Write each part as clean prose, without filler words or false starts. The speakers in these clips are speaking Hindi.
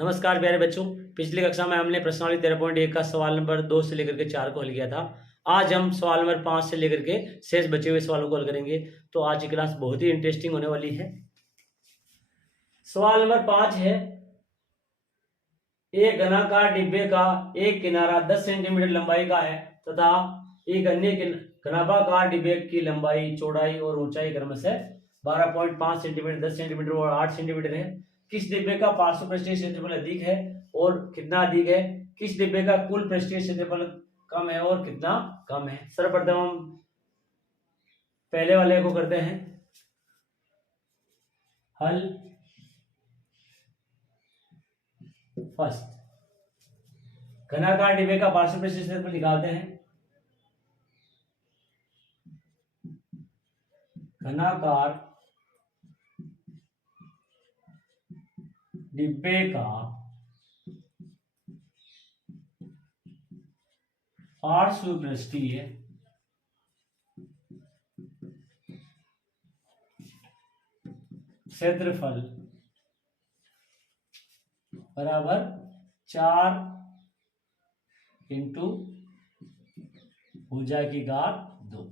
नमस्कार प्यारे बच्चों। पिछली कक्षा में हमने प्रश्नावली 13.1 का सवाल नंबर 2 से लेकर के 4 को हल किया था। आज हम सवाल नंबर 5 से लेकर के शेष बचे हुए सवालों को हल करेंगे। तो आज की क्लास बहुत ही इंटरेस्टिंग होने वाली है। सवाल नंबर 5 है, एक घनाकार डिब्बे का एक किनारा 10 सेंटीमीटर लंबाई का है तथा एक अन्य घनाभाकार डिब्बे की लंबाई, चौड़ाई और ऊंचाई क्रमशः 12.5 सेंटीमीटर, 10 सेंटीमीटर और 8 सेंटीमीटर है। किस डिब्बे का पार्श्व पृष्ठीय क्षेत्रफल अधिक है और कितना अधिक है? किस डिब्बे का कुल पृष्ठीय क्षेत्रफल कम है और कितना कम है? सर्वप्रथम हम पहले वाले को करते हैं हल। फर्स्ट, घनाकार डिब्बे का पार्श्व पृष्ठीय क्षेत्रफल निकालते हैं। घनाकार डिब्बे का पार्श्व पृष्ठीय क्षेत्रफल बराबर 4 इंटू भुजा की घात 2।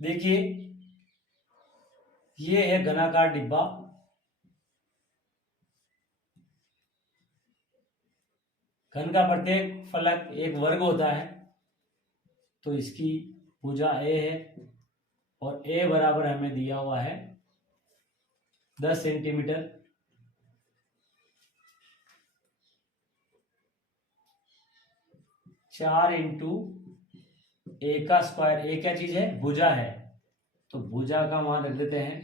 देखिए, ये है घनाकार डिब्बा। घन का प्रत्येक फलक एक वर्ग होता है, तो इसकी भुजा ए है और ए बराबर हमें दिया हुआ है 10 सेंटीमीटर। चार इंटू ए का स्क्वायर, ए क्या चीज है? भुजा है, तो भुजा का मान रख देते हैं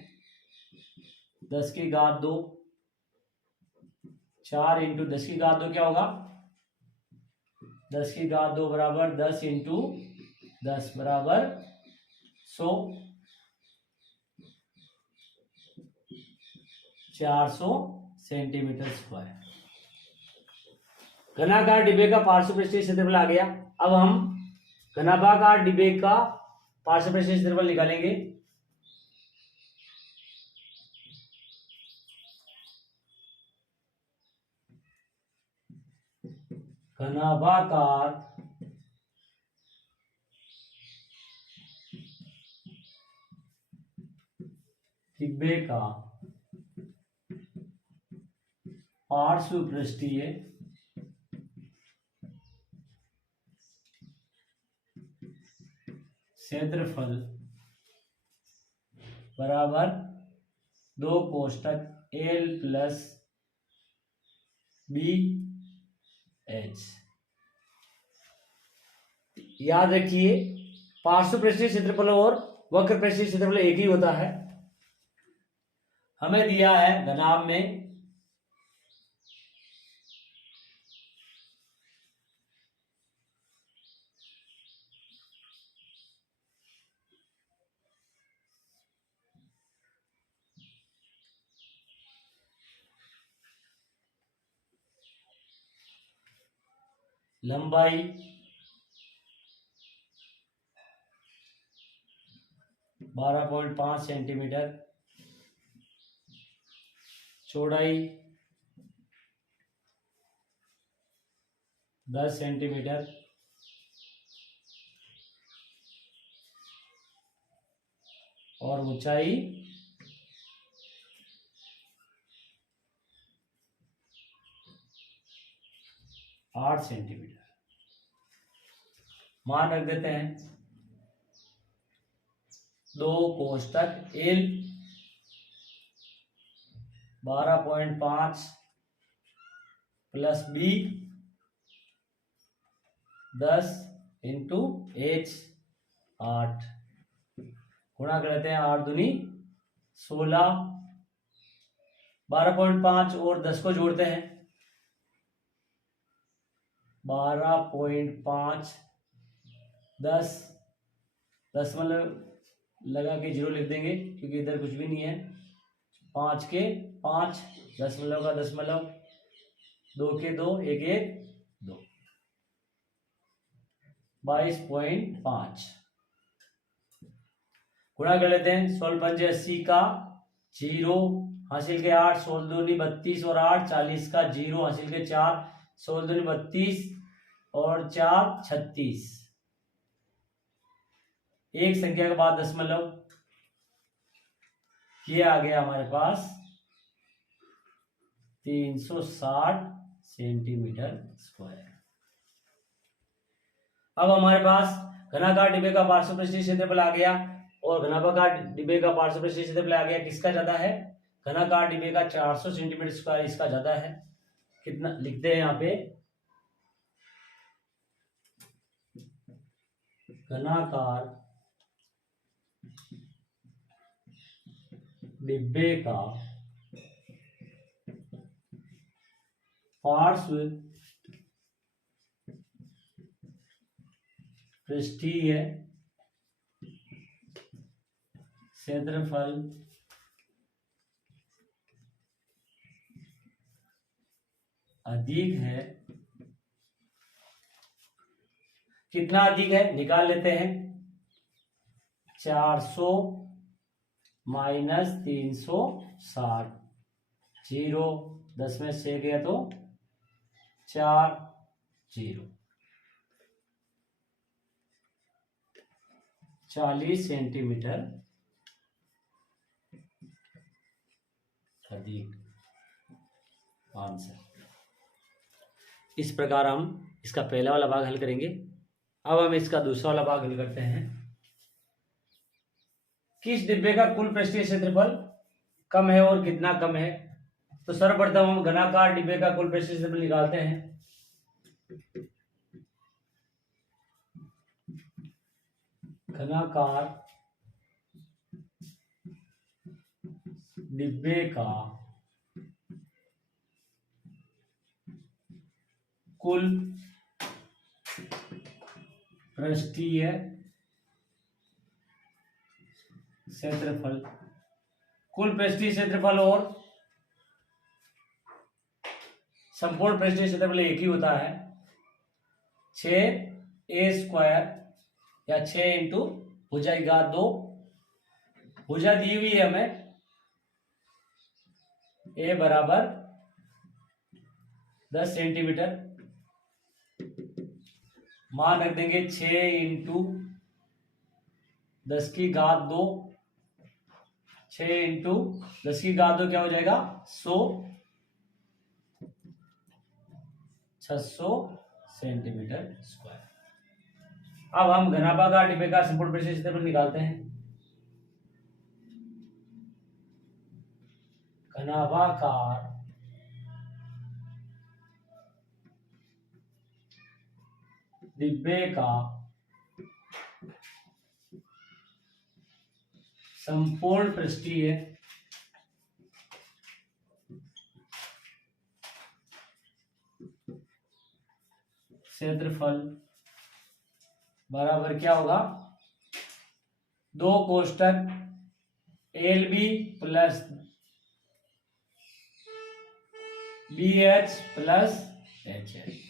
10 की घात 2। 4 इंटू 10 की घात 2 क्या होगा? 10 की घात 2 बराबर 10 इंटू 10 बराबर 100। 400 सेंटीमीटर स्क्वायर। घनाकार डिब्बे का पार्श्व पृष्ठीय क्षेत्रफल आ गया। अब हम घनाभाकार डिब्बे का पार्श्व पृष्ठीय क्षेत्रफल निकालेंगे। घनाभाकार डिब्बे का पार्श्व पृष्ठीय क्षेत्रफल बराबर 2 कोष्टक एल प्लस बी एच। याद रखिए, पार्श्व पृष्ठीय क्षेत्रफल और वक्र पृष्ठीय क्षेत्रफल एक ही होता है। हमें दिया है घनाभ में लंबाई 12.5 सेंटीमीटर, चौड़ाई 10 सेंटीमीटर और ऊंचाई 8 सेंटीमीटर। मान रख देते हैं 2 कोष्टक L 12.5 plus B 10 into H 8 गुणा कर लेते हैं 8 दूनी 16। 12.5 और 10 को जोड़ते हैं 12.5 10 दशमलव लगा के 0 लिख देंगे क्योंकि इधर कुछ भी नहीं है। 5 के 5, दशमलव का दशमलव, 2 के 2, 1 1 2, 22.5 गुणा कर लेते हैं। 16 पंजे 80 का 0 हासिल के 8, 16 दूनी 32 और 8 40 का 0, हासिल के 4, 16 दूनी 32 और 4 36। एक संख्या के बाद दशमलव, ये आ गया हमारे पास 360 सेंटीमीटर स्क्वायर। अब हमारे पास घनाकार डिब्बे का पार्श्वपृष्ठीय क्षेत्रफल आ गया और घनाभागाकार डिब्बे का पार्श्वपृष्ठीय क्षेत्रफल आ गया। किसका ज्यादा है? घनाकार डिब्बे का 400 सेंटीमीटर स्क्वायर इसका ज्यादा है। कितना लिखते हैं यहाँ पे, घनाकार डिब्बे का पार्श्व पृष्ठीय क्षेत्रफल अधिक है। कितना अधिक है निकाल लेते हैं। 400 माइनस 360, 0 10 में से गया तो 4 0, 40 सेंटीमीटर अधिक आंसर। इस प्रकार हम इसका पहला वाला भाग हल करेंगे। अब हम इसका दूसरा वाला भाग हल करते हैं। किस डिब्बे का कुल पृष्ठीय क्षेत्रफल कम है और कितना कम है? तो सर्वप्रथम हम घनाकार डिब्बे का कुल पृष्ठीय क्षेत्रफल निकालते हैं। घनाकार डिब्बे का कुल पृष्ठीय क्षेत्रफल, कुल पृष्ठीय क्षेत्रफल और संपूर्ण पृष्ठीय क्षेत्रफल एक ही होता है। 6a² या 6 इंटू भुजा की घात 2, भुजा दी हुई है हमें a बराबर 10 सेंटीमीटर, मान रख देंगे 6 इंटू 10 की घात 2, 6 इंटू 10 की घात 2 क्या हो जाएगा 100, 600 सेंटीमीटर स्क्वायर। अब हम घनाभागाकार डिब्बे का संपूर्ण पृष्ठीय क्षेत्रफल निकालते हैं। घनाभागाकार डिब्बे का संपूर्ण पृष्ठीय क्षेत्रफल बराबर क्या होगा, 2 कोष्टक LB plus BH plus HH।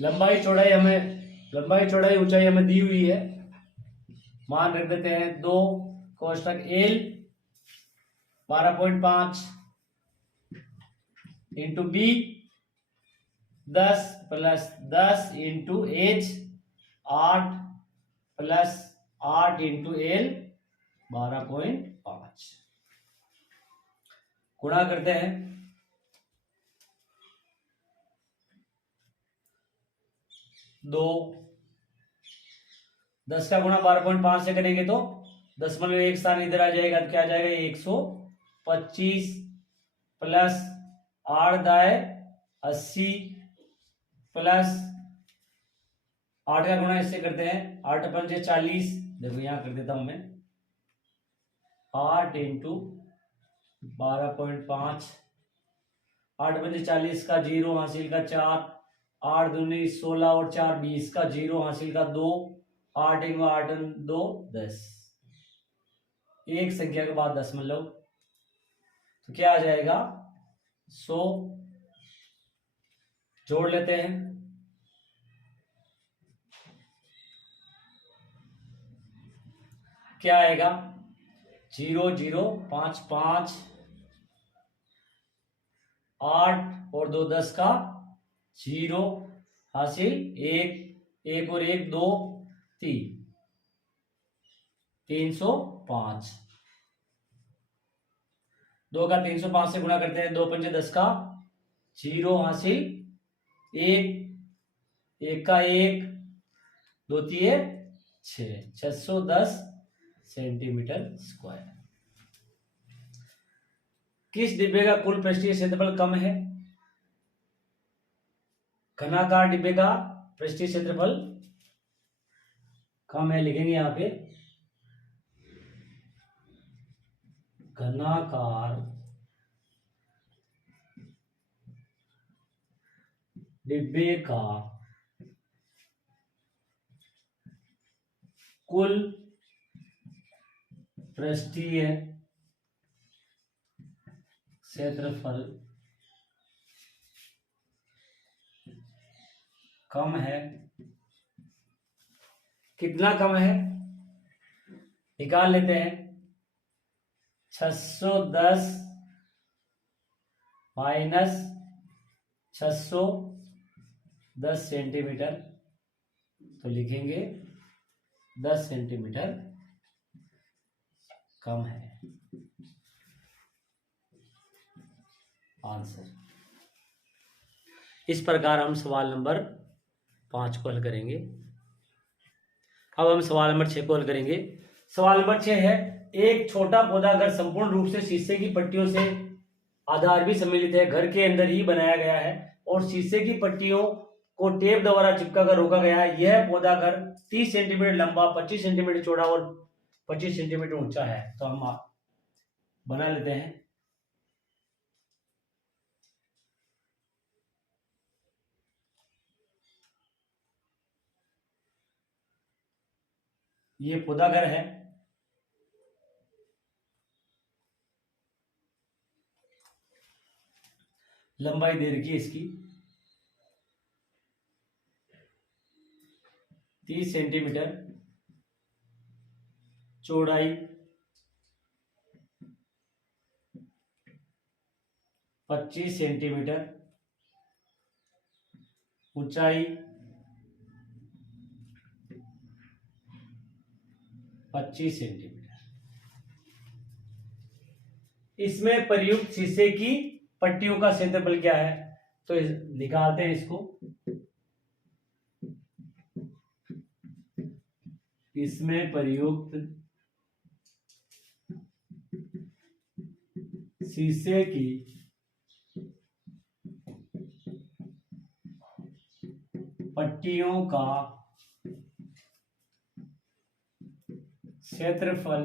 लंबाई चौड़ाई ऊंचाई हमें दी हुई है, मान रख देते हैं 2 कोष्टक L 12.5 into B 10 plus 10 into H 8 plus 8 into L 12.5। गुणा करते हैं, 2 10 का गुणा 12.5 से करेंगे तो 0.1 स्थान इधर आ जाएगा, क्या आ जाएगा 125 प्लस 8 दाए 80 प्लस 8 का गुणा इससे करते हैं 8 पंजे 40, देखो यहां कर देता हूं मैं 8 इंटू 12.5, 8 पंजे 40 का 0 हासिल का 4, 8 दूनी 16 और 4 20 का 0 हासिल का 2, 8 इंटू 8 2 10। एक संख्या के बाद दशमलव, तो क्या आ जाएगा 100, जोड़ लेते हैं, क्या आएगा 0 0 5 5 8 और 2 10 का 0 हासिल 1 और 1 2 3 305। 2 का 305 से गुणा करते हैं, 2 पंजे 10 का 0 हासिल 1 का 1 2 3 6 610 सेंटीमीटर स्क्वायर। किस डिब्बे का कुल पृष्ठीय क्षेत्रफल कम है? घनाकार डिब्बे का पृष्ठीय क्षेत्रफल कम है, लिखेंगे यहां पे घनाकार डिब्बे का कुल पृष्ठीय क्षेत्रफल कम है। कितना कम है निकाल लेते हैं। 610 माइनस 610 सेंटीमीटर, तो लिखेंगे 10 सेंटीमीटर कम है आंसर। इस प्रकार हम सवाल नंबर 5 को हल करेंगे। अब हम सवाल नंबर 6 को हल करेंगे। सवाल नंबर 6 है, एक छोटा पौधा अगर संपूर्ण रूप से शीशे की पट्टियों से आधार भी सम्मिलित है, घर के अंदर ही बनाया गया है और शीशे की पट्टियों को टेप द्वारा चिपका कर रोका गया है, यह पौधा घर 30 सेंटीमीटर लंबा, 25 सेंटीमीटर चौड़ा और 25 सेंटीमीटर ऊंचा है, तो हम बना लेते हैं। ये पौधा घर है, लंबाई दे रखी है इसकी 30 सेंटीमीटर, चौड़ाई 25 सेंटीमीटर, ऊंचाई 25 सेंटीमीटर। इसमें प्रयुक्त शीशे की पट्टियों का क्षेत्रफल क्या है, तो निकालते हैं इसको। इसमें प्रयुक्त शीशे की पट्टियों का क्षेत्रफल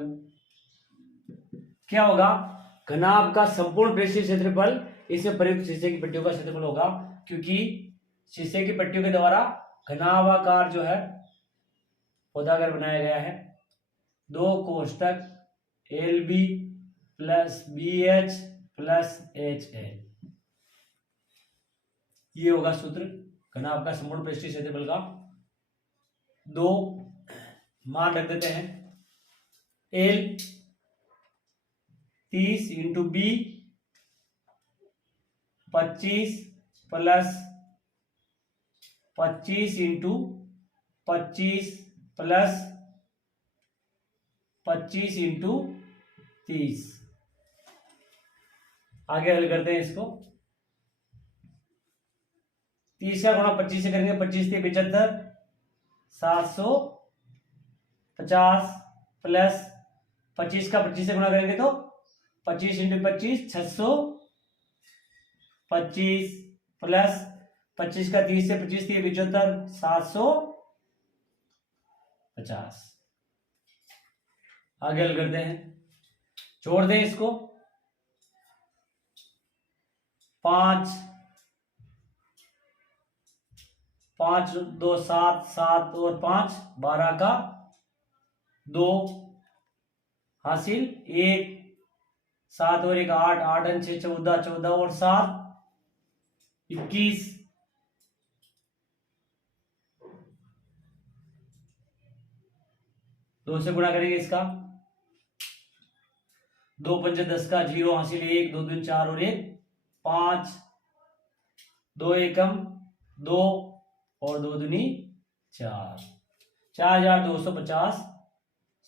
क्या होगा? घनाभ का संपूर्ण पृष्ठीय क्षेत्रफल इसमें प्रयुक्त शीशे की पट्टियों का क्षेत्रफल होगा, क्योंकि शीशे की पट्टियों के द्वारा घनाभाकार जो है पौधागर बनाया गया है। 2 कोष्टक LB plus BH plus HL, ये होगा सूत्र घनाभ का संपूर्ण पृष्ठीय क्षेत्रफल का। 2 मान रख देते हैं। L 30 into B 25 plus 25 into 25 plus 25 into 30। आगे हल करते हैं इसको। 30 का गुणा 25 से करेंगे, 25 से 75, 750 प्लस 25 का 25 से गुणा करेंगे तो 25 इंटू 25 625 प्लस 25 का 30 से 25 से 75, 750। आगे हल करते हैं, जोड़ दें इसको। 5 5 2 7 7 और 5 12 का 2 हासिल 1, 7 और 1 8, 8 और 6 14, 14 और 7 21, 2 से गुणा करेंगे इसका। 2 पंजे 10 का 0 हासिल 1 2 3 4 और 1 5, 2 एकम 2 और 2 दूनी 4, 4250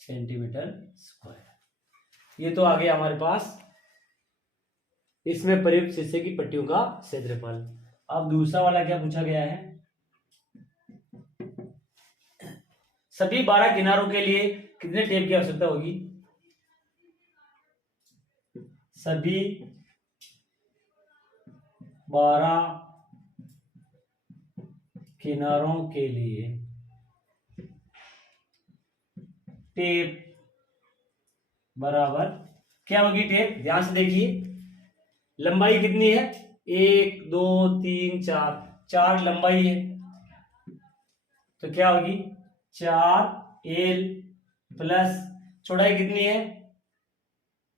सेंटीमीटर स्क्वायर। ये तो आ गया हमारे पास इसमें प्रयुक्त शीशे की पट्टियों का क्षेत्रफल। अब दूसरा वाला क्या पूछा गया है, सभी 12 किनारों के लिए कितने टेप की आवश्यकता होगी। सभी 12 किनारों के लिए टेप बराबर क्या होगी। टेप ध्यान से देखिए, लंबाई कितनी है, 1 2 3 4, 4 लंबाई है, तो क्या होगी 4L प्लस चौड़ाई कितनी है,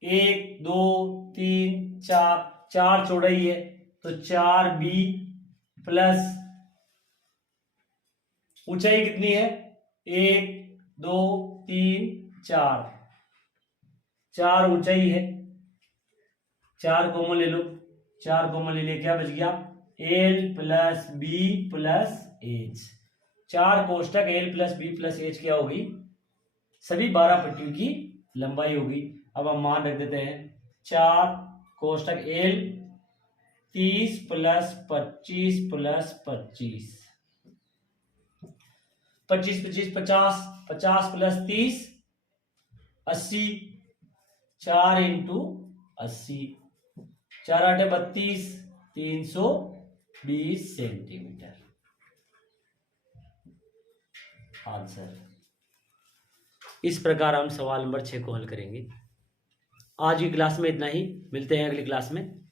1 2 3 4, 4 चौड़ाई है, तो 4B प्लस ऊंचाई कितनी है, 1 2 3 4, 4 ऊंचाई है, 4 कॉमन ले लो, 4 कॉमन ले लिया, क्या बच गया L plus B plus H। 4 कोष्टक L plus B plus H क्या होगी, सभी 12 पट्टियों की लंबाई होगी। अब हम मान रख देते हैं, 4 कोष्टक L 30 plus 25 plus 25, 25 25 50, 50 plus 30 80, 4 into 80, 4 8 32, 320 centimetre answer. इस प्रकार हम सवाल नंबर 6 को हल करेंगे। आज की क्लास में इतना ही, मिलते हैं अगली क्लास में।